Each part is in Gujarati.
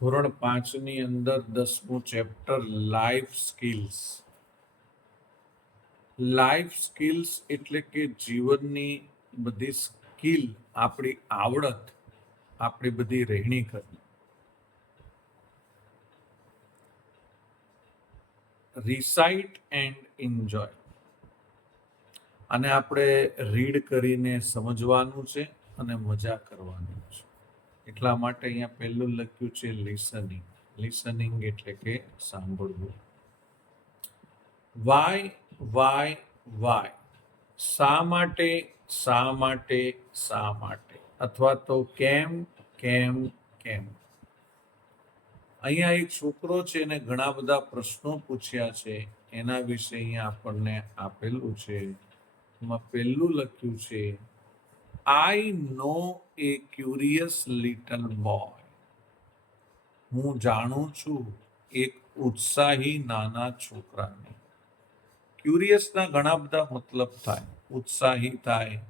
ધોરણ 5 ની અંદર 10મું chapter life skills. Life skills એટલે કે જીવનની બધી સ્કિલ, આપણી આવડત, આપણી બધી રહેણી કરવી. Recite and enjoy. અને આપણે રીડ કરીને સમજવાનું છે અને મજા કરવાની છે. એટલા માટે અહીંયા પહેલું લખ્યું છે લિસનિંગ. લિસનિંગ એટલે કે સાંભળવું. વાય. શા માટે, શા માટે, શા માટે, અથવા તો કેમ, કેમ, કેમ. અહીંયા એક છોકરો છે એને ઘણા બધા પ્રશ્નો પૂછ્યા છે, એના વિશે અહીંયા આપણને આપેલું છે. એમાં પહેલું લખ્યું છે આઈ નો એ ક્યુરિયસ લિટલ બોય. હું જાણું છું એક ઉત્સાહી નાના છોકરાને. ક્યુરિયસના ઘણા બધા મતલબ થાય. ઉત્સાહી થાય,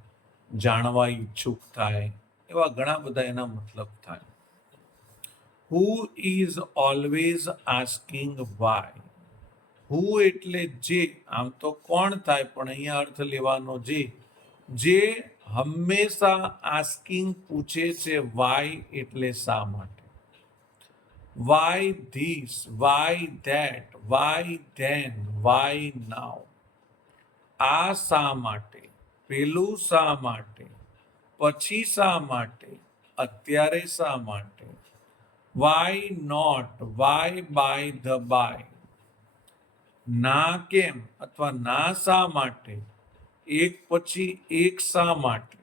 જાણવા ઈચ્છુક થાય, એવા ઘણા બધા એના મતલબ થાય. Who is always asking why. Who એટલે જે, આમ તો કોણ થાય, પણ અહીંયા અર્થ લેવાનો જે હંમેશા આસ્કિંગ પૂછે છે. વાય એટલે શા માટે. Why this, why that, why then, why now. આ શા માટે, પેલું શા માટે, પછી શા માટે, અત્યારે શા માટે. Why not, why by the by. ના કેમ અથવા ના શા માટે, એક પછી એક શા માટે.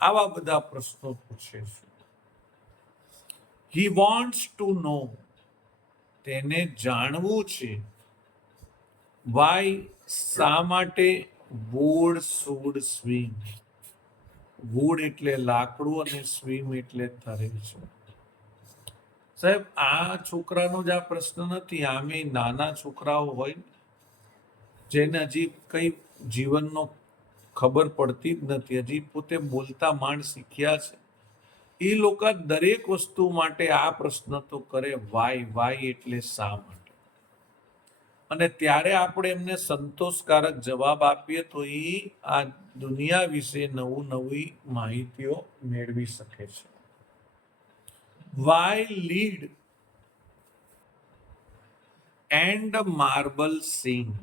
આવા બધા પ્રશ્નો પૂછે છે. હી વોન્ટ્સ ટુ નો. તેને જાણવું છે. વાય શા માટે. Wood should swim. વુડ એટલે લાકડું અને સ્વિમ એટલે તરે છે. સાહેબ, આ છોકરાનો જ આ પ્રશ્ન નથી. આમે નાના છોકરાઓ હોય જેને હજી કઈ જીવનનો ખબર પડતી જ નથી, હજી પોતે બોલતા માંડ શીખ્યા છે, એ લોકો દરેક વસ્તુ માટે આ પ્રશ્ન તો કરે, વાય એટલે શા માટે. અને ત્યારે આપણે એમને સંતોષકારક જવાબ આપીએ તો એ આ દુનિયા વિશે નવી માહિતીઓ મેળવી શકે છે. Why lead and marble sink.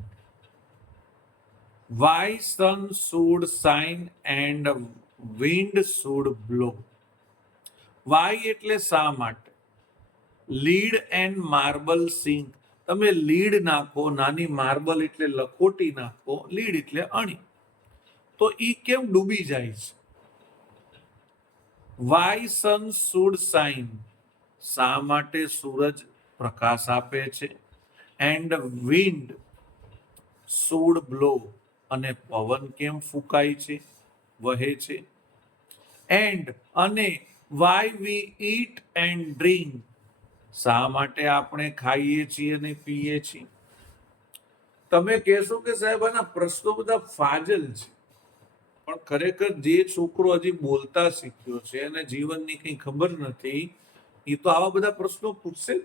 Why sun should shine and wind should blow. Why એટલે શા માટે. Lead and marble sink. તમે લીડ નાખો, નાની માર્બલ એટલે લખોટી નાખો, લીડ એટલે અણી, તો ઈ કેમ ડૂબી જાય છે. Why sun should shine. શા માટે સૂરજ પ્રકાશ આપે છે. And wind should blow. અને પવન કેમ ફૂંકાય છે, વહે છે. એન્ડ અને why we eat and drink. શા માટે આપણે ખાઈએ છીએ અને પીએ છીએ. તમે કહેશો કે સાહેબ આના પ્રશ્નો બધા ફાજલ છે, પણ ખરેખર જે છોકરો હજી બોલતા શીખ્યો છે અને જીવનની કઈ ખબર નથી, એ તો આવા બધા પ્રશ્નો પૂછશે જ.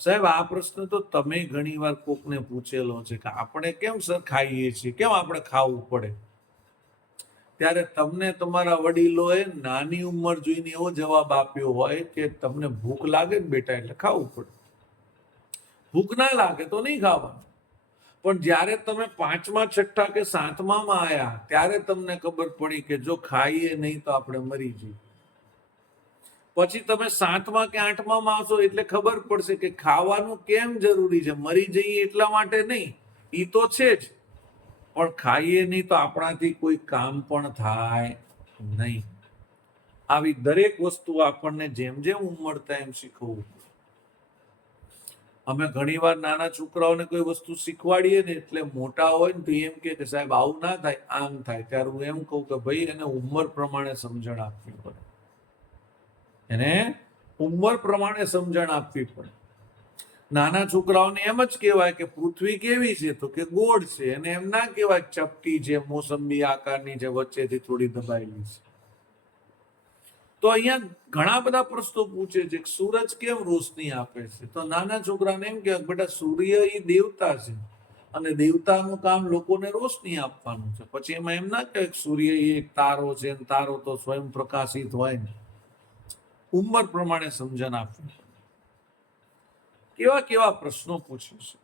સાહેબ, આ પ્રશ્ન તો તમે ઘણી વાર કોકને પૂછેલો છે કે આપણે કેમ સર ખાઈએ છીએ, કેમ આપણે ખાવું પડે. ત્યારે તમને તમારા વડીલોએ નાની ઉંમર જોઈને એવો જવાબ આપ્યો હોય કે તમને ભૂખ લાગે ને બેટા એટલે ખાવું પડે, ભૂખ ના લાગે તો નહીં ખાવાનું. પણ જ્યારે તમે 5મા 6ઠા કે 7મામાં આવ્યા ત્યારે તમને ખબર પડી કે જો ખાઈએ નહીં તો આપણે મરી જઈએ. પછી તમે 7મા કે 8મામાં આવશો એટલે ખબર પડશે કે ખાવાનું કેમ જરૂરી છે. મરી જઈએ એટલા માટે નહીં, એ તો છે જ, પણ ખાઈએ નહીં તો આપણાથી કોઈ કામ પણ થાય નહીં. આવી દરેક વસ્તુ આપણને જેમ જેમ ઉંમર થાય એમ શીખવવું. અમે ઘણીવાર નાના છોકરાઓને કોઈ વસ્તુ શીખવાડીએ ને એટલે મોટા હોય ને તો એમ કે સાહેબ આવું ના થાય, આમ થાય. ત્યારે હું એમ કહું કે ભાઈ એને ઉંમર પ્રમાણે સમજણ આપવી પડે. એને ઉંમર પ્રમાણે સમજણ આપવી પડે. નાના છોકરાઓને એમ જ કહેવાય કે પૃથ્વી કેવી છે, તો કે ગોળ છે. અને એમ ના કહેવાય ચપટી છે, મોસંબી આકારની છે, વચ્ચેથી થોડી દબાયેલી છે. તો અહીંયા ઘણા બધા પ્રશ્નો પૂછે છે કે સૂરજ કેમ રોશની આપે છે? તો નાના છોકરાને એમ કે બેટા સૂર્ય એ દેવતા છે અને દેવતાનું કામ લોકોને રોશની આપવાનું છે. પછી એમાં એમ ના કહે સૂર્ય એ એક તારો છે, તારો તો સ્વયં પ્રકાશિત હોય ને. ઉંમર પ્રમાણે સમજણ આપવી. કેવા કેવા પ્રશ્નો પૂછે છે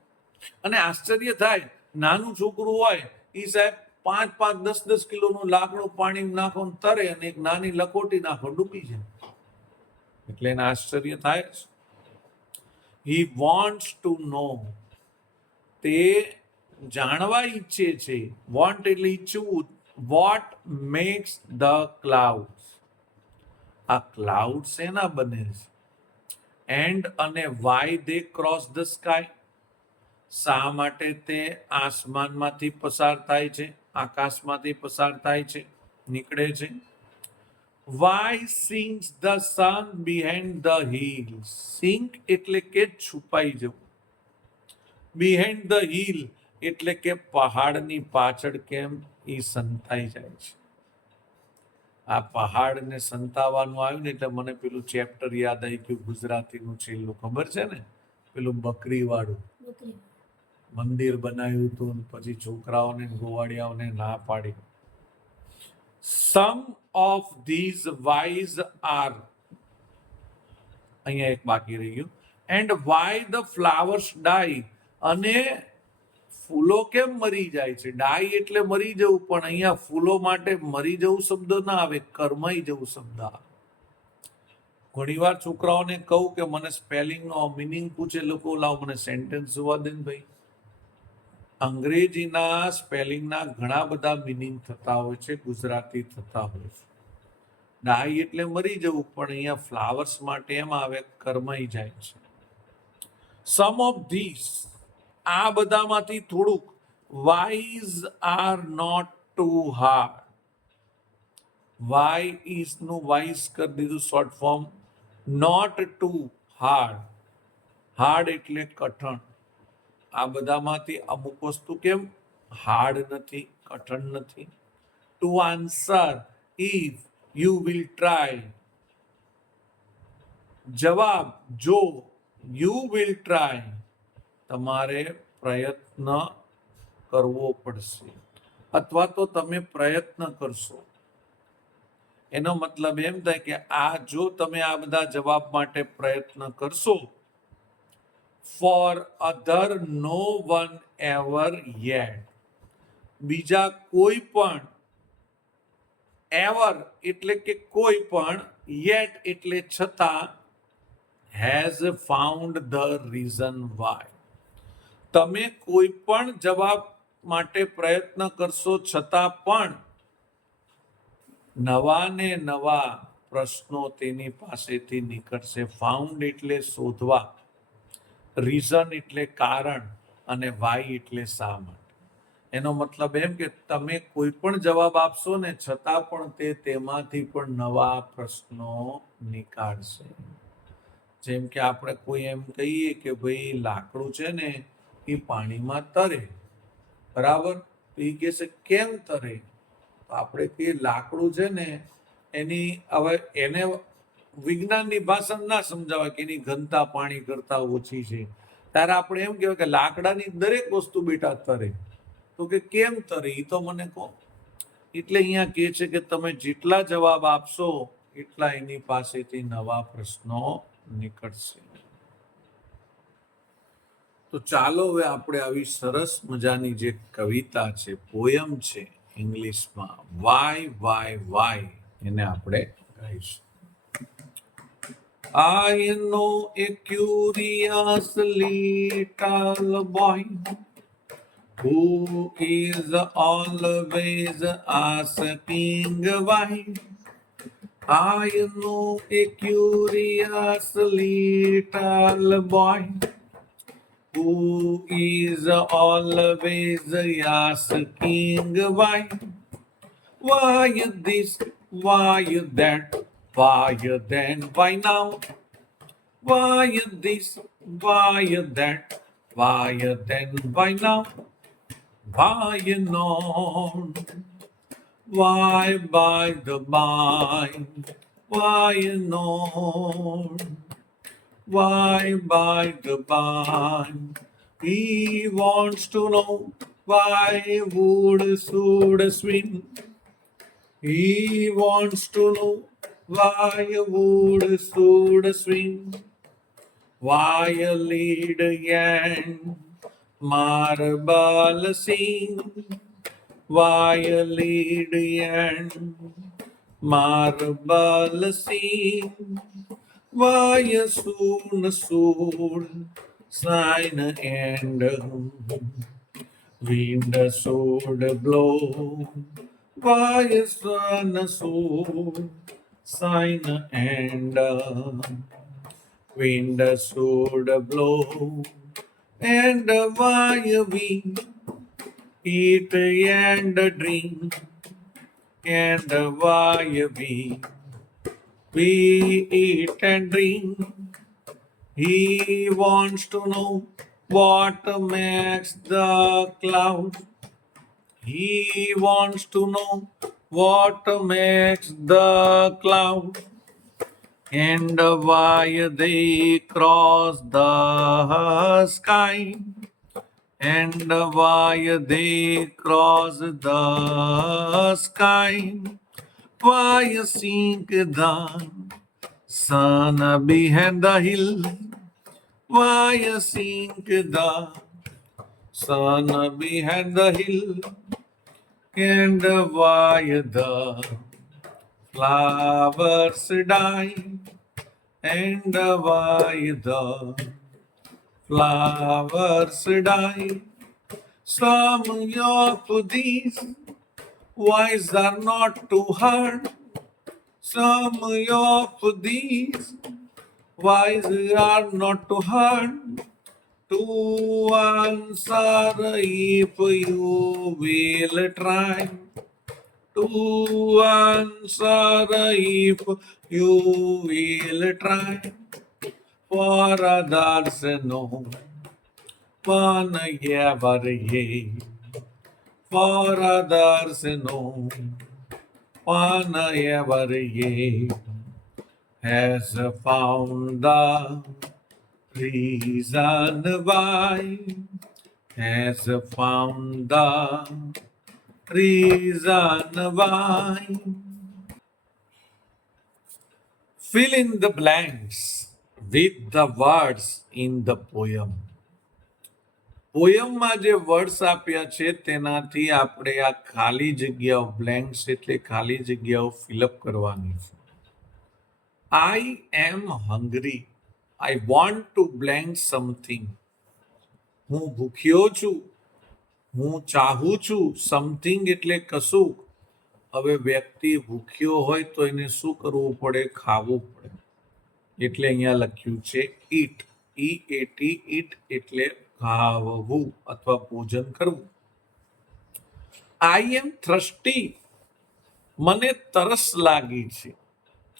અને આશ્ચર્ય થાય, નાનું છોકરું હોય એ સાહેબ 5-5, 10-10 કિલોનું લાકડું પાણી નાખો તરે અને એક નાની લખોટી નાખો ડૂબી જાય. એટલે એને આશ્ચર્ય થાય. હી વોન્ટ્સ ટુ નો, તે જાણવા ઈચ્છે છે. વોન્ટ એટલે ઈચ્છવું. વોટ મેક્સ ધ ક્લાઉડ્સ, આ ક્લાઉડ શેના બને છે? એન્ડ અને Y they cross the sky, શા માટે તે આસમાનમાંથી પસાર થાય છે, આકાશમાંથી પસાર થાય છે, નીકળે છે. Why sinks the sun behind the hill, sink એટલે કે છુપાઈ જવું, બિહાઇન્ડ ધ હિલ એટલે કે પહાડની પાછળ કેમ એ સંતાઈ જાય છે. આ પહાડને સંતાવાનું આવ્યું ને એટલે મને પેલું ચેપ્ટર યાદ આવી ગયું ગુજરાતીનું છેલ્લું, ખબર છે ને, પેલું બકરી વાળું. મંદિર બનાવ્યું હતું પછી છોકરાઓને ગોવાળિયાઓને ના પાડી. સમ ઓફ ધીઝ વાઇઝ આર, અહીંયા એક બાકી રહી ગયું. એન્ડ વાય ધ ફ્લાવર્સ ડાય, અને ફૂલો કેમ મરી જાય છે? ડાય એટલે મરી જવું, પણ અહીંયા ફૂલો માટે મરી જવું શબ્દ ના આવે, કરમાઈ જવું શબ્દ આવે. ઘણી વાર છોકરાઓને કહું કે મને સ્પેલિંગનો મિનિંગ પૂછે, લોકો લાવ મને સેન્ટેન્સ જોવા દે ને ભાઈ. અંગ્રેજીના સ્પેલિંગના ઘણા બધા મિનિંગ થતા હોય છે, ગુજરાતી થતા હોય છે. ડાય એટલે મરી જવું, પણ અહીંયા ફ્લાવર્સ માટે એમ આવે કરમાઈ જાય છે. સમ ઓફ ધીસ, આ બધામાંથી થોડુંક. Wise are not too hard, why is નું વાઇઝ કરી દીધું short form. Not too hard, hard એટલે કઠણ. આ બધામાંથી અમુક વસ્તુ કેમ હાર્ડ નથી, કઠણ નથી. To answer if you will try, જવાબ જો યુ વિલ ટ્રાય, તમારે પ્રયત્ન કરવો પડશે અથવા તો તમે પ્રયત્ન કરશો. એનો મતલબ એમ થાય કે આ જો તમે આ બધા જવાબ માટે પ્રયત્ન કરશો. ફોર અધર નો વન એવર યેટ, બીજા કોઈ પણ, એવર એટલે કે કોઈ પણ, યેટ એટલે છતાં, has found the reason Y, તમે કોઈ પણ જવાબ માટે પ્રયત્ન કરશો છતાં પણ નવા ને નવા પ્રશ્નો તેની પાસેથી નીકળશે. ફાઉન્ડ એટલે શોધવા, રીઝન એટલે કારણ, અને વાય એટલે શા માટે. એનો મતલબ એમ કે તમે કોઈ પણ જવાબ આપશો ને છતાં પણ તે તેમાંથી પણ નવા પ્રશ્નો નીકાળશે. જેમ કે આપણે કોઈ એમ કહીએ કે ભાઈ લાકડું છે ને એ પાણીમાં તરે, બરાબર, તો એ કહે છે કેમ તરે? તો આપણે કહીએ લાકડું છે ને એની, હવે એને વિજ્ઞાનની ભાષામાં ના સમજાવે કે એની ઘનતા પાણી કરતા ઓછી છે, ત્યારે આપણે એમ કહેવાય કે લાકડાની દરેક વસ્તુ બેટા તરે. તો કે કેમ તરે એ તો મને કહો. એટલે અહીંયા કહે છે કે તમે જેટલા જવાબ આપશો એટલા એની પાસેથી નવા પ્રશ્નો નીકળશે. તો ચાલો હવે આપણે આવી સરસ મજાની જે કવિતા છે, પોયમ છે ઇંગ્લિશમાં, વાય વાય વાય, એને આપણે ગાઈશું. I know a curious little boy who is always asking why. I know a curious little boy who is always asking why. Why this, why that, why then, why now? Why this, why that, why then, why now? Why not? Why by the by? Why not? Why by the by? He wants to know why would should swim. He wants to know why would should swim. Why lead and marble sing. Why lead and marble sing. Why soon sign and wind should blow. Why soon sign and wind should blow. And why we eat and drink. And why we eat and drink. He wants to know what makes the cloud. He wants to know what makes the cloud and why they cross the sky and why they cross the sky. Why sink the sun behind the hill? Why sink the sun behind the hill? And why the flowers die? And why the flowers die? Some of these whys are not too hard. Some of these whys are not too hard to answer if you will try. To answer if you will try. For others no one ever ye. For others no one ever ye has found the reason why. Has found the reason why. Fill in the blanks with the words in the poem. પોયમમાં જે વર્ડ્સ આપ્યા છે તેનાથી આપણે આ ખાલી જગ્યાઓ બ્લેન્ક્સ એટલે ખાલી જગ્યાઓ ફિલઅપ કરવાની છે. I am hungry. I want to blank something. હું ભૂખ્યો છું. હું ચાહું છું. સમથિંગ એટલે કશું. હવે વ્યક્તિ ભૂખ્યો હોય તો એને શું કરવું પડે? ખાવું પડે. એટલે અહીંયા લખ્યું છે ઈટ. ઈએટી ઈટ એટલે ખાવું અથવા ભોજન કરવું. આઈ એમ થ્રસ્ટી. મને તરસ લાગી છે.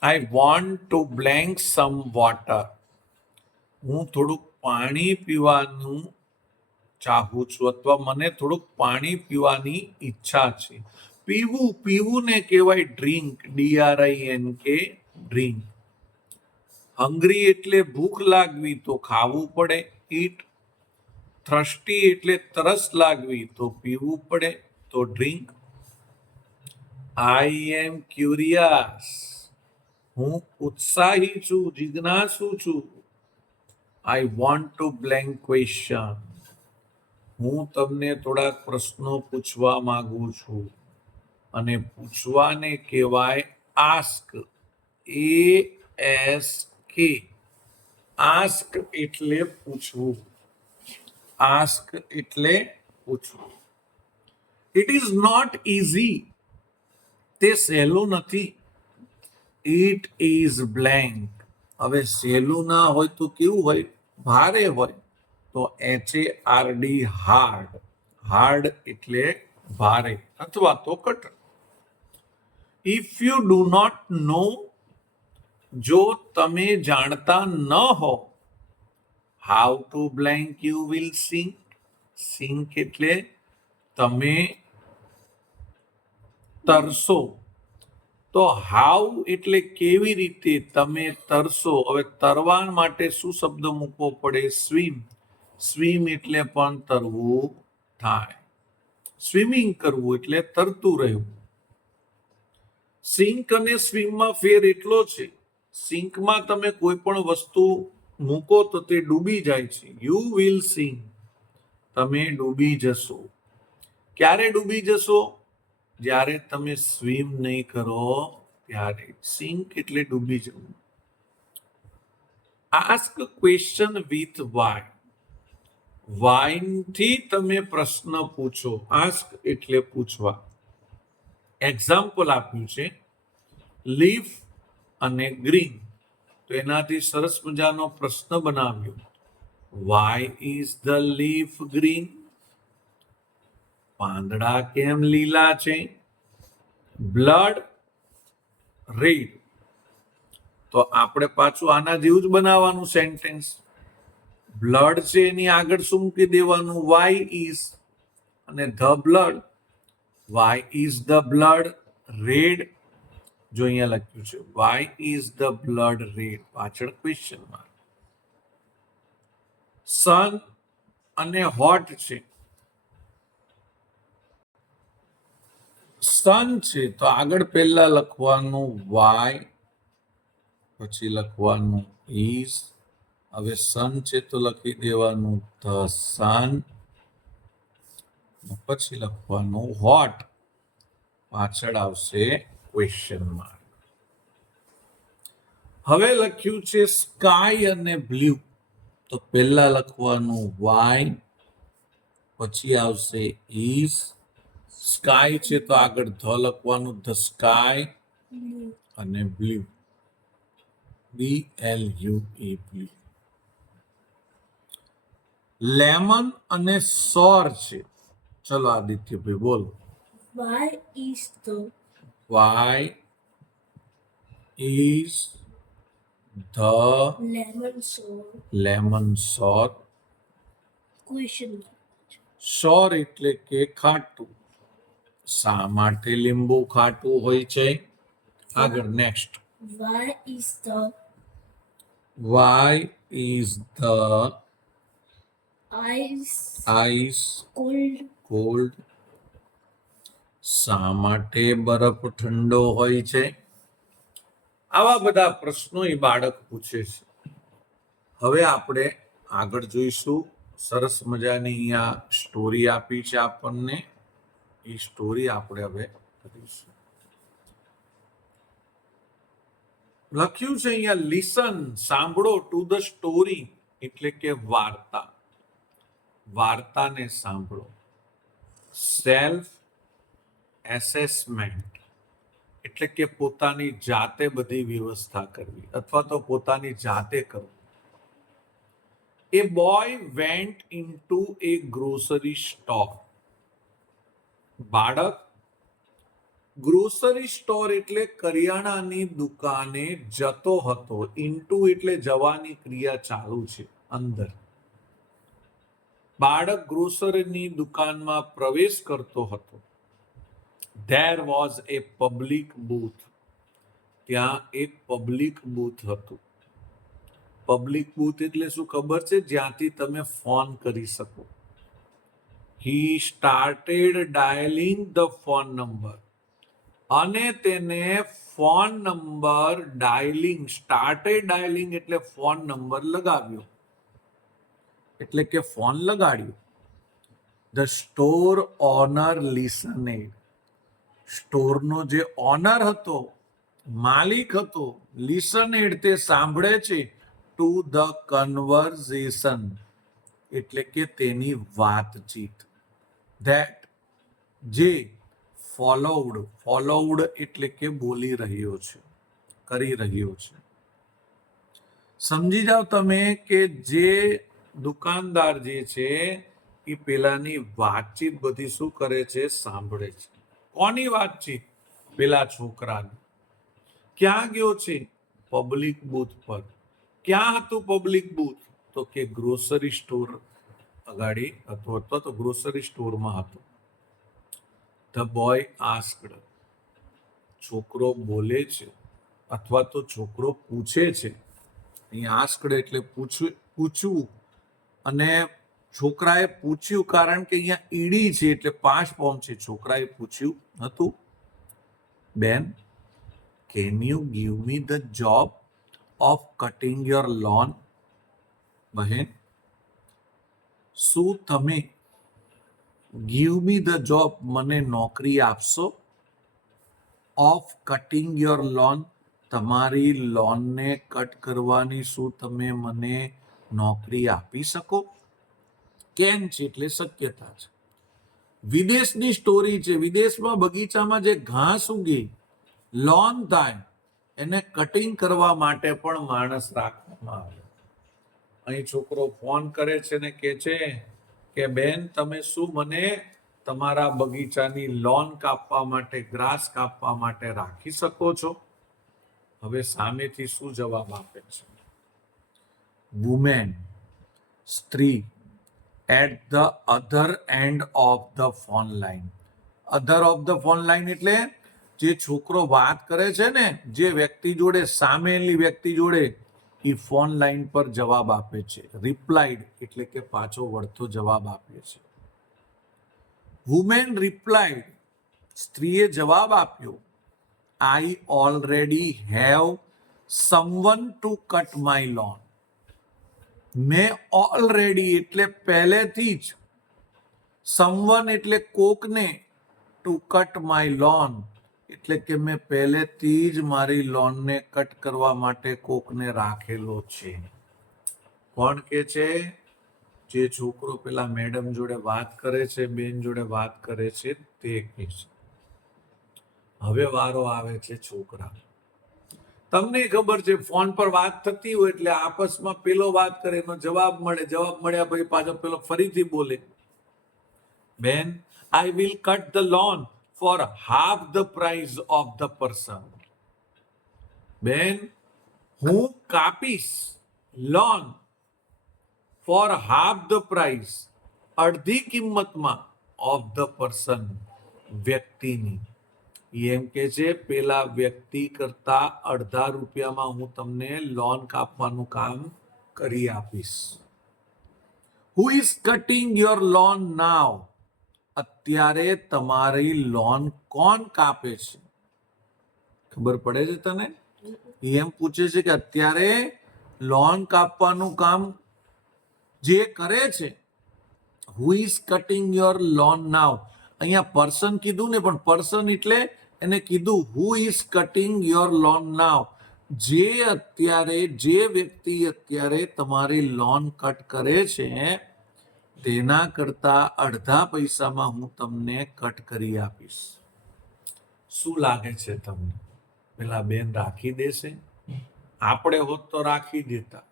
આઈ want to blank some water. હું થોડુંક પાણી પીવાનું ચાહું છું અથવા મને થોડુંક પાણી પીવાની ઈચ્છા છે. પીવું પીવું ને કહેવાય ડ્રિંક. DRINK drink. હંગ્રી એટલે ભૂખ લાગવી તો ખાવું પડે ઈટ. થ્રસ્ટી એટલે તરસ લાગવી તો પીવું પડે તો ડ્રિંક. આઈ એમ ક્યુરિયસ. હું ઉત્સાહી છું, જિજ્ઞાસુ છું. આઈ વોન્ટ ટુ બ્લેન્ક ક્વેશ્ચન. હું તમને થોડાક પ્રશ્નો પૂછવા માંગુ છું. અને પૂછવાને કહેવાય આસ્ક. ASK. આસ્ક એટલે પૂછવું. આસ્ક એટલે પૂછવું. It is not easy. તે સહેલું નથી. It is blank. હવે સહેલું ના હોય તો કેવું હોય? ભારે હોય. તો HARD હાર્ડ. હાર્ડ એટલે ભારે અથવા તો કઠણ. If you do not know. જો તમે જાણતા ન હો. How to blank you will sink. Sink એટલે તમે તરશો. તો હાઉ એટલે કેવી રીતે તમે તરશો. હવે તરવા માટે શું શબ્દ મૂકવો પડે? સ્વિમ. સ્વિમ એટલે પણ તરવું થાય. સ્વિમિંગ કરવું એટલે તરતું રહેવું. સિંક અને સ્વિમમાં ફેર એટલો છે, સિંકમાં તમે કોઈ પણ વસ્તુ મૂકો તો તે ડૂબી જાય છે. યુ વિલ સિંક, તમે ડૂબી જશો. ક્યારે ડૂબી જશો? જ્યારે તમે સ્વિમ નહીં કરો ત્યારે. સિંક એટલે ડૂબી જવું. Ask question with why. વાયથી તમે પ્રશ્ન પૂછો. આસ્ક એટલે પૂછવા. એક્ઝામ્પલ આપ્યું છે લીફ અને ગ્રીન, તો એનાથી સરસ મજાનો પ્રશ્ન બનાવ્યો. Why is the leaf green? પાંદડા કેમ લીલા છે? Blood red. તો આપણે પાછું આના જેવું જ બનાવવાનું સેન્ટેન્સ. બ્લડ છે એની આગળ શું મૂકી દેવાનું? Why is. અને the blood, why is the blood red? જો અહીંયા લખ્યું છે why is the blood red, પાછળ ક્વેશ્ચન માર્ક. સન અને હોટ છે. સન છે તો આગળ પહેલા લખવાનું વાય, પછી લખવાનું ઇઝ. હવે સન છે તો લખી દેવાનું ધ સન, પછી લખવાનું હોટ, પાછળ આવશે ક્વેશ્ચન માર્ક. હવે લખ્યું છે સ્કાય અને બ્લુ, તો પહેલા લખવાનું વાય, પછી આવશે ઇઝ. સ્કાય છે તો આગળ ધ લખવાનું, ધ સ્કાય, અને બ્લુ, BLUE, બ્લુ. લેમન અને સોર છે. ચલો આદિત્યભાઈ બોલો. Why is the why is the lemon sour? સોર? Question. સોર એટલે કે ખાટું. શા માટે લીંબુ ખાટું હોય છે? આગળ next. Why is the why is the ice cold? Cold? શા માટે બરફ ઠંડો હોય છે? આવા બધા પ્રશ્નો એ બાળક પૂછે છે. હવે આપણે આગળ જોઈશું. સરસ મજાની અહીંયા સ્ટોરી આપી છે આપણને. એ સ્ટોરી આપણે હવે કરીશું. લખ્યું છે અહીંયા લિસન, સાંભળો, ટુ ધ સ્ટોરી એટલે કે વાર્તા. વાર્તાને સાંભળો. સેલ્ફ એસેસમેન્ટ એટલે કે પોતાની જાતે બધી વ્યવસ્થા કરવી અથવા તો પોતાની જાતે કરવું. એ બોય વેન્ટ ઇનટુ એ ગ્રોસરી સ્ટોર. બાળક ગ્રોસરી સ્ટોર એટલે કરિયાણાની દુકાને જતો હતો. ઇન્ટુ એટલે જવાની ક્રિયા ચાલુ છે, અંદર. બાળક ગ્રોસરીની દુકાનમાં પ્રવેશ કરતો હતો. There was a public booth. ત્યાં એક પબ્લિક બૂથ હતું. પબ્લિક બૂથ એટલે શું ખબર છે? જ્યાંથી તમે ફોન કરી શકો. He started dialing the phone number. અને તેને phone number dialing, started dialing એટલે ફોન નંબર લગાવ્યો, એટલે કે ફોન લગાડ્યો. The store owner listened. સ્ટોરનો જે ઓનર હતો, માલિક હતો, લિસનેડ તે સાંભળે છે. ટુ ધ કન્વર્ઝેશન એટલે કે તેની વાતચીત. ધેટ જે ફોલોવડ એટલે કે બોલી રહ્યો છે, કરી રહ્યો છે. સમજી જાઓ તમે કે જે દુકાનદાર જે છે એ પેલાની વાતચીત બધી શું કરે છે? સાંભળે છે. કોની વાતચીત? પેલા છોકરાની. ક્યાં ગયો છે? પબ્લિક બૂથ પર. ક્યાં હતું પબ્લિક બૂથ? તો કે ગ્રોસરી સ્ટોર અગાડી હતો, અથવા તો ગ્રોસરી સ્ટોરમાં હતો. The boy asked. છોકરો બોલે છે અથવા તો છોકરો પૂછે છે, અહીં આસ્કડ એટલે પૂછવું, અને છોકરાએ પૂછ્યું કારણ કે અહીંયા ઈડી છે એટલે પાસ્ટ ફોર્મ છે. છોકરાએ પૂછ્યું હતું, બેન, can you give me the job of cutting your loan? બહેન, શું તમે ગીવ મી ધ જોબ, મને નોકરી આપશો, ઓફ કટિંગ યોર લોન, તમારી લોનને કટ કરવાની શું તમે મને નોકરી આપી શકો? કેન છે એટલે શક્યતા છે. વિદેશની સ્ટોરી છે. વિદેશમાં બગીચામાં જે ઘાસ ઉગે, લોન થાય, એને કટિંગ કરવા માટે પણ માણસ રાખવામાં આવે. અહીં છોકરો ફોન કરે છે ને કે છે કે બેન, તમે શું મને તમારા બગીચાની લોન કાપવા માટે, ગ્રાસ કાપવા માટે રાખી શકો છો? હવે સામેથી શું જવાબ આપે છે? વુમેન, સ્ત્રી, at the other end of the phone line. Other of the phone line એટલે જે છોકરો વાત કરે છે ને, જે વ્યક્તિ જોડે, સામેલી વ્યક્તિ જોડે, એ ફોન લાઈન પર જવાબ આપે છે. રિપ્લાઇડ એટલે કે પાછો વળતો જવાબ આપે છે. વુમેન રિપ્લાઇડ, સ્ત્રીએ જવાબ આપ્યો, I already have someone to cut my lawn. મેં ઓલરેડી એટલે પહેલેથી જ, સમવન એટલે કોકને, ટુ કટ માય લોન એટલે કે મેં પહેલેથી જ મારી લોનને કટ કરવા માટે કોકને રાખેલો છે. કોણ કે છે? જે છોકરો પેલા મેડમ જોડે વાત કરે છે, બેન જોડે વાત કરે છે, તે કહે છે. હવે વારો આવે છે છોકરા. તમને ખબર છે, ફોન પર વાત થતી હોય એટલે આપસમાં પેલો વાત કરે, એનો જવાબ મળે, જવાબ મળ્યા પછી પાછો પેલો ફરીથી બોલે, બેન, I will cut the lawn for half the price of the person. બેન, હું કાપીશ lawn for half the price, અડધી કિંમતમાં, ઓફ ધ પર્સન, વ્યક્તિની. એમ કે છે, પેલા વ્યક્તિ કરતા અડધા રૂપિયામાં હું તમને લોન કાપવાનું કામ કરી આપીશ. Who is cutting your lawn now? અત્યારે તમારી લોન કોણ કાપે છે? ખબર પડે છે તને? એમ પૂછે છે કે અત્યારે લોન કાપવાનું કામ જે કરે છે, who is cutting your lawn now. અહીંયા પર્સન કીધું ને, પણ પર્સન એટલે એને કીધું who is cutting your lawn now. જે વ્યક્તિ અત્યારે તમારી લોન કટ કરે છે, તેના કરતા અડધા પૈસામાં હું તમને કટ કરી આપીશ. શું લાગે છે તમને? પેલા બેન રાખી દેશે? આપણે હોત તો રાખી દેતા,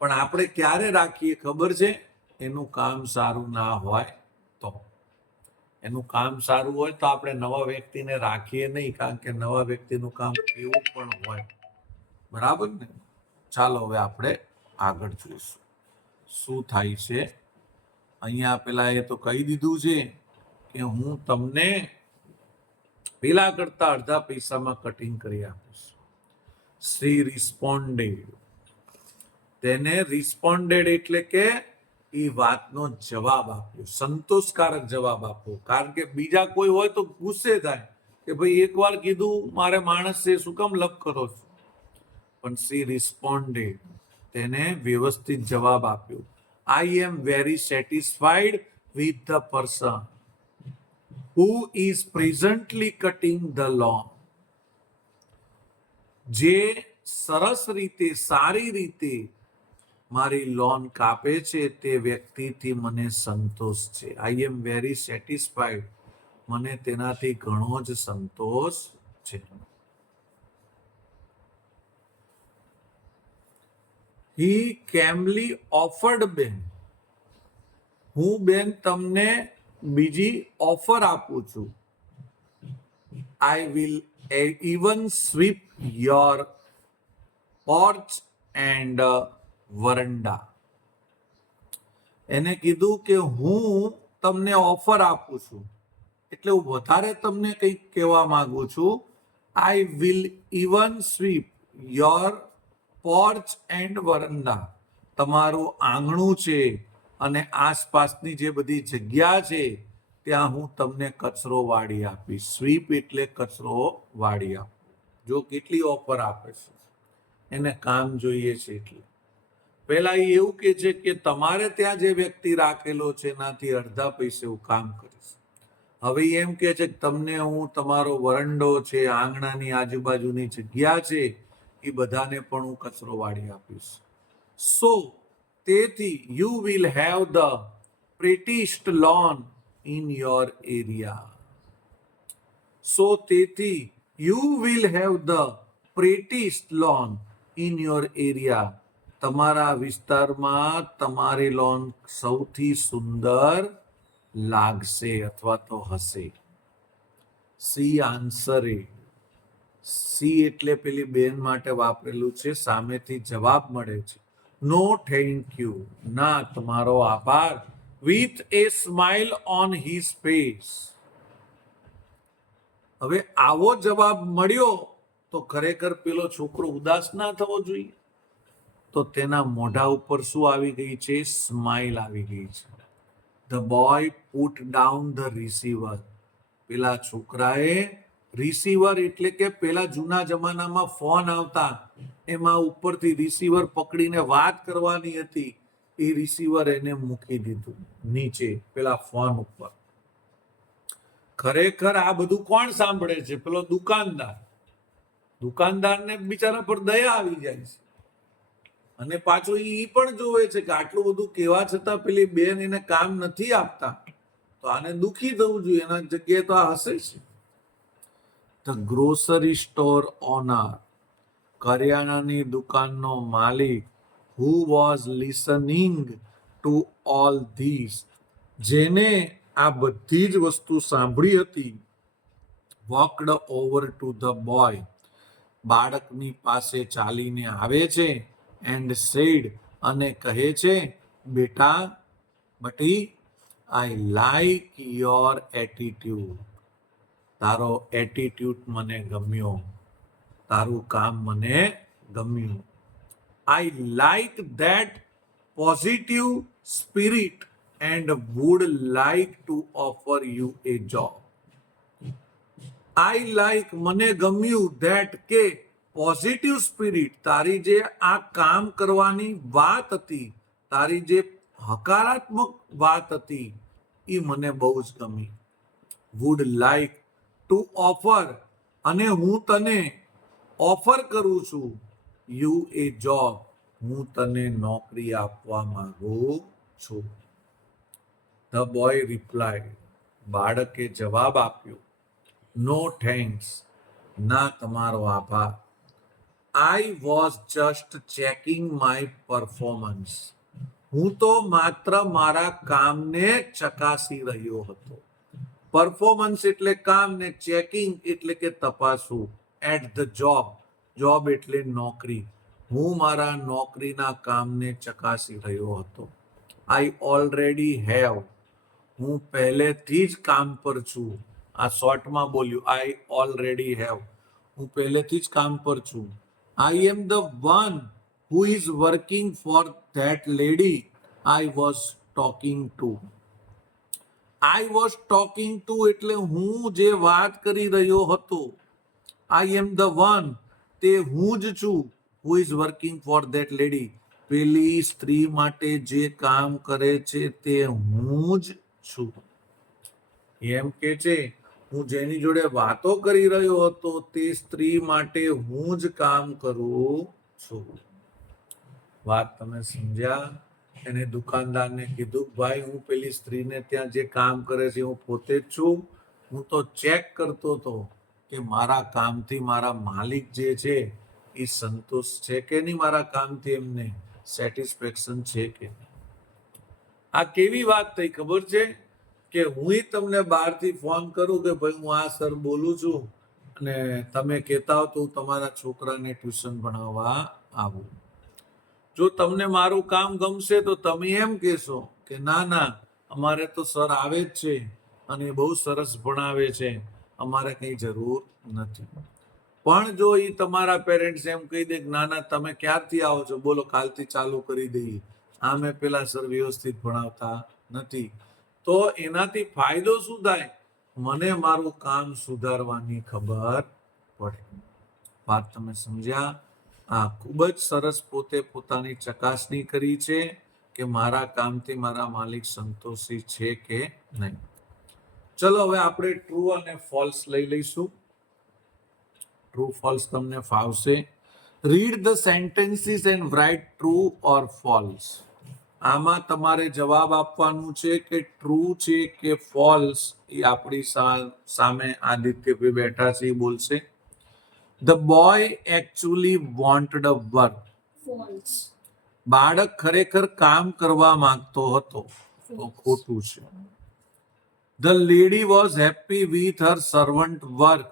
પણ આપણે ક્યારે રાખીએ ખબર છે? એનું કામ સારું ના હોય તો. એનું કામ સારું હોય તો આપણે નવા વ્યક્તિને રાખીએ નહીં, કારણ કે નવા વ્યક્તિનું કામ એવું પણ હોય. બરાબર ને? ચાલો હવે આપણે આગળ જોઈશું શું થાય છે. અહીંયા પેલા એ તો કહી દીધું છે કે હું તમને પેલા કરતા અડધા પૈસામાં કટિંગ કરી આપીશ. શ્રી રિસ્પોન્ડેડ. તેને રિસ્પોન્ડેડ એટલે કે એ વાતનો જવાબ આપ્યો, સંતોષકારક જવાબ આપ્યો. કારણ કે બીજા કોઈ હોય તો ગુસ્સે થાય કે ભાઈ એકવાર કીધું, મારે માણસ છે, શું કામ લપ કરો છો? પણ શ્રી રિસ્પોન્ડેડ, તેને વ્યવસ્થિત જવાબ આપ્યો. I am very satisfied with the person who is presently cutting the lawn. જે સરસ રીતે, સારી રીતે મારી લોન કાપે છે, તે વ્યક્તિથી મને સંતોષ છે. આઈ એમ વેરી સેટિસ્ફાઈડ, મને તેનાથી ઘણો જ સંતોષ છે. હી કેમલી ઓફર્ડ, બેન, હું બેન તમને બીજી ઓફર આપું છું. I will even sweep your porch and veranda. એને કીધું કે હું તમને ઓફર આપું છું, એટલે હું વધારે તમને કંઈક કહેવા માંગુ છું I will even sweep your porch and veranda. તમારું આંગણું છે અને આસપાસની જે બધી જગ્યા છે ત્યાં હું તમને કચરો વાળી આપીશ. સ્વીપ એટલે કચરો વાળી આપો. જો કેટલી ઓફર આપે છે, એને કામ જોઈએ છે એટલે. પહેલા એ એવું કે છે કે તમારે ત્યાં જે વ્યક્તિ રાખેલો છે એનાથી અડધા પૈસે હું કામ કરીશ. હવે એમ કે છે કે તમને હું તમારો વરંડો છે, આંગણાની આજુબાજુની જગ્યા છે, એ બધાને પણ હું કચરો વાળી આપીશ. સો તેથી you will have the prettiest lawn in your area. So તેથી you will have the prettiest lawn in your area. તમારા વિસ્તારમાં તમારી લોન સૌથી સુંદર લાગશે અથવા તો હશે. સી આન્સર એ. સી એટલે પેલી બેન માટે વાપરેલું છે, સામેથી જવાબ મળે છે. નો થેન્ક યુ, ના તમારો આભાર. With a smile on his face. હવે આવો જવાબ મળ્યો તો ખરેખર પેલો છોકરો ઉદાસ ના થવો જોઈએ. તો તેના મોઢા ઉપર શું આવી ગઈ છે? સ્માઇલ આવી ગઈ છે. The boy put down the receiver. પેલા છોકરાએ રિસીવર એટલે કે પેલા જૂના જમાનામાં ફોન આવતા, એમાં ઉપરથી રિસીવર પકડીને વાત કરવાની હતી, એ રિસીવર એને મૂકી દીધું નીચે પેલા ફોન ઉપર. ખરેખર આ બધું કોણ સાંભળે છે? પેલો દુકાનદાર. દુકાનદારને બિચારા પર દયા આવી જાય છે અને પાછું એ પણ જોવે છે કે આટલું બધું કહેવા છતાં પેલી બેન એને કામ નથી આપતા, તો આને દુખી થવું જોઈએ. એના જગ્યાએ તો આ હશે છે. The grocery store owner. કરિયાણાની દુકાનનો માલિક, who was listening to all this, જેને આ બધી જ વસ્તુ સાંભળી હતી, walked over to the boy, બાળકની પાસે ચાલીને આવે છે, એન્ડ સેડ, અને કહે છે, બેટા, બટી, આઈ લાઈક યોર એટીટ્યુડ. તારો એટીટ્યુડ મને ગમ્યો, તારું કામ મને ગમ્યું. I like that positive spirit and would like to offer you A job. I like મને ગમ્યું, ધેટ કે પોઝિટિવ સ્પિરિટ, તારી જે આ કામ કરવાની વાત હતી, તારી જે હકારાત્મક વાત હતી, એ મને બહુ જ ગમી. વુડ લાઈક ટુ ઓફર, અને હું તને ઓફર કરું છું, યુ એ જોબ, હું તને નોકરી આપવા માંગુ છું. The boy replied. બાળકે જવાબ આપ્યો, નો થેન્ક્સ, ના તમારો આભાર. I was just checking my performance. હું તો માત્ર મારા કામને ચકાસી રહ્યો હતો. પરફોર્મન્સ એટલે કામ, ને ચેકિંગ એટલે કે તપાસવું. એટ ધ જોબ, જોબ એટલે નોકરી. હું મારા નોકરીના કામને ચકાસી રહ્યો હતો. આઈ ઓલરેડી હેવ, હું પહેલેથી જ કામ પર છું. આ શોર્ટમાં બોલ્યું, આઈ ઓલરેડી હેવ, હું પહેલેથી જ કામ પર છું. I am the one who is working for that lady I was talking to. I was talking to એટલે હું જે વાત કરી રહ્યો હતો. આઈ એમ ધ વન, તે હું જ છું. હુ is working for that lady, પેલી સ્ત્રી માટે જે કામ કરે છે તે હું જ છું. એમ કે છે, હું જેની જોડે વાતો કરી રહ્યો હતો તે સ્ત્રી માટે હું જ કામ કરું છું. વાત તમે સમજ્યા? એને દુકાનદારને કીધું, ભાઈ, હું પેલી સ્ત્રીને ત્યાં જે કામ કરે છે હું પોતે જ છું. હું તો ચેક કરતો હતો કે મારા કામથી મારા માલિક જે છે એ સંતોષ છે કે નહીં, મારા કામથી એમને સેટિસ્ફેક્શન છે કે નહીં. આ કેવી વાત થઈ ખબર છે? કે હું તમને બહારથી ફોન કરું કે ભાઈ હું આ સર બોલું છું અને તમે કહેતા હો તો હું તમારા છોકરાને ટ્યુશન ભણાવવા આવું. જો તમને મારું કામ ગમશે તો તમે એમ કહેશો કે ના ના, અમારે તો સર આવે જ છે અને બહુ સરસ ભણાવે છે, અમારે કંઈ જરૂર નથી. પણ જો એ તમારા પેરેન્ટ્સ એમ કહી દે કે ના ના તમે ક્યારથી આવો છો, બોલો કાલથી ચાલુ કરી દઈએ, આમે પેલા સર વ્યવસ્થિત ભણાવતા નથી, તો એનાથી ફાયદો શું થાય? મને મારું કામ સુધારવાની ખબર પડે. વાત તમે સમજ્યા? આ ખૂબ જ સરસ પોતે પોતાની ચકાસણી કરી છે કે મારા કામથી મારા માલિક સંતોષી છે કે નહીં. ચલો હવે આપણે ટ્રુ અને ફોલ્સ લઈ લઈશું. ટ્રુ ફોલ્સ તમને ફાવશે. Read the sentences and write true or false. આમાં તમારે જવાબ આપવાનું છે કે ટ્રુ છે કે ફોલ્સ. એ આપણી સામે આદિત્યભાઈ બેઠા છે, એ બોલશે. The boy actually wanted a work. False. બાળક ખરેખર કામ કરવા માંગતો હતો, તો ખોટું છે. The lady was happy with her servant work.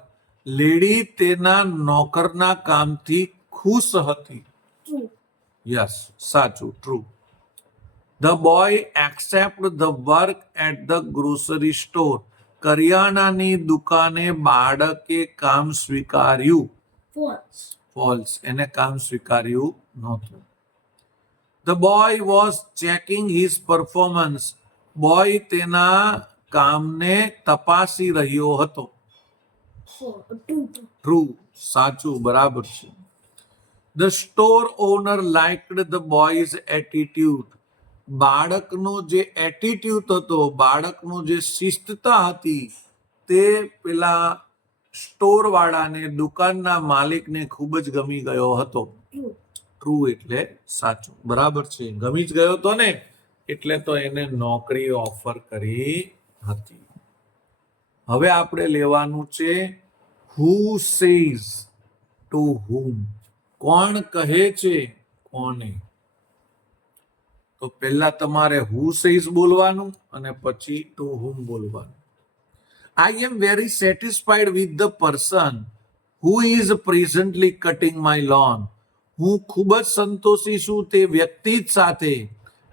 Lady તેના નોકરના કામથી ખુશ હતી. True. યસ, સાચું, true. The boy accept the work at the grocery store. કરિયાણાની દુકાને બાળકે કામ સ્વીકાર્યું. False. ફોલ્સ, એને કામ સ્વીકાર્યું નહોતું. The boy was checking his performance. Boy તેના કામને તપાસી રહ્યો હતો. True. ટ્રુ, સાચું, બરાબર છે. The store owner liked the boy's attitude. બાળકનો જે એટીટ્યુડ હતો, બાળકનો જે શિસ્તતા હતી, તે પેલા સ્ટોર વાળાને, દુકાનના માલિકને ખૂબ જ ગમી ગયો હતો. True. ટ્રુ એટલે સાચું, બરાબર છે. ગમી જ ગયો હતો ને, એટલે તો એને નોકરી ઓફર કરી હતી. હવે આપણે લેવાનું છે હુ સેઝ ટુ હુમ. કોણ કહે છે કોને? તો પહેલા તમારે હુ સેઝ બોલવાનું અને પછી ટુ હુમ બોલવાનું. I am very satisfied with the person who is presently cutting my lawn. હું ખૂબ જ સંતોષી છું તે વ્યક્તિ સાથે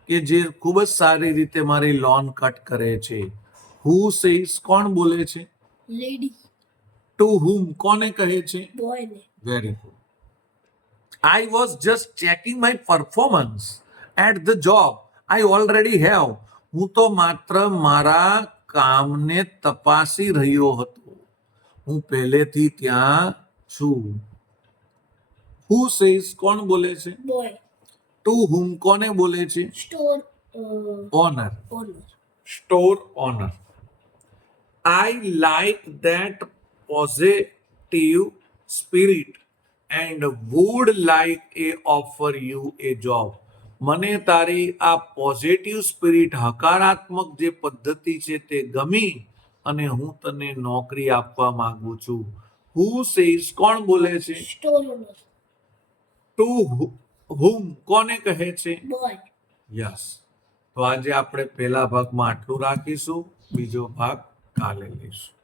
કે જે ખૂબ જ સારી રીતે મારી લોન કટ કરે છે. હુ સેઝ કોણ બોલે છે? Lady. ટુ હુમ કોને કહે છે? Boy. Ne. Very good. I was just checking my performance at the job I already have. હું તો માત્ર મારા કામને તપાસી રહ્યો હતો. હું પહેલેથી ત્યાં છું. Who says કોણ બોલે છે? Boy. To whom કોને બોલે છે? Store. Owner. Owner. Store owner. I like that positive spirit and would like to offer you a job. મને તારી આ પોઝિટિવ સ્પિરિટ, હકારાત્મક જે પદ્ધતિ છે તે ગમી અને હું તને નોકરી આપવા માંગુ છું. હુ સેઝ કોણ બોલે છે? Store owner. ટુ હુમ કોને કહે છે? Boy. યસ. તો આજે આપણે પહેલા ભાગમાં આટલું રાખીશું, બીજો ભાગ કાલે લઈશું.